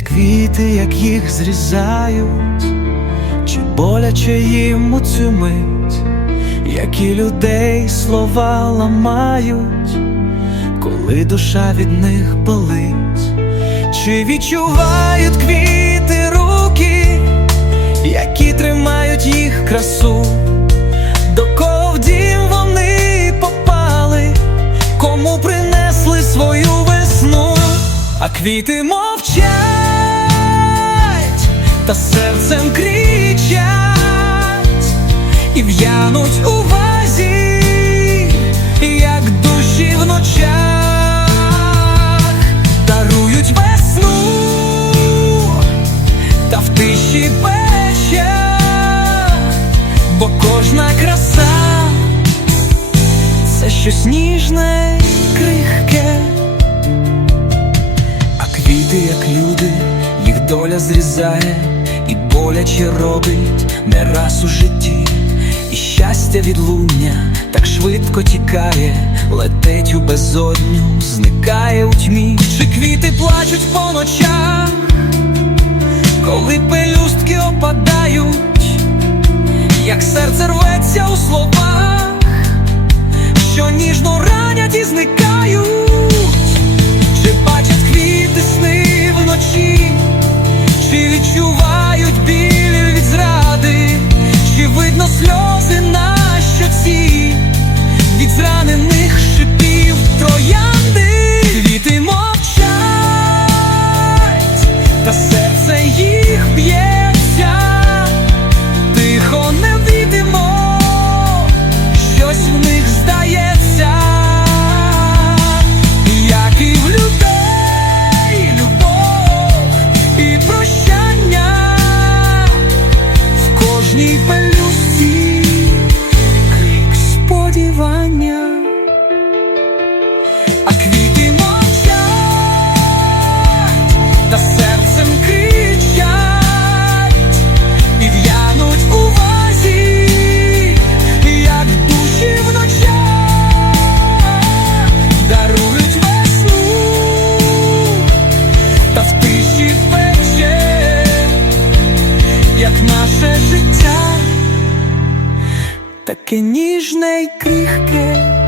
квіти, як їх зрізають, чи боляче їм у цю мить, які людей слова ламають, коли душа від них болить, чи відчувають квіти руки, які тримають їх красу, до дім вони попали, кому принесли свою весну, а квіти мовчать та серцем кричать і в'януть у вазі, як душі в ночах, дарують весну та в тиші печать, бо кожна краса це щось ніжне, крихке. Доля зрізає і боляче робить не раз у житті, і щастя відлуння так швидко тікає, летить у безодню, зникає у тьмі, чи квіти плачуть по ночах, коли пелюстки опадають, як серце рветься у словах, та в тиші пече, як наше життя, таке ніжне й крихке.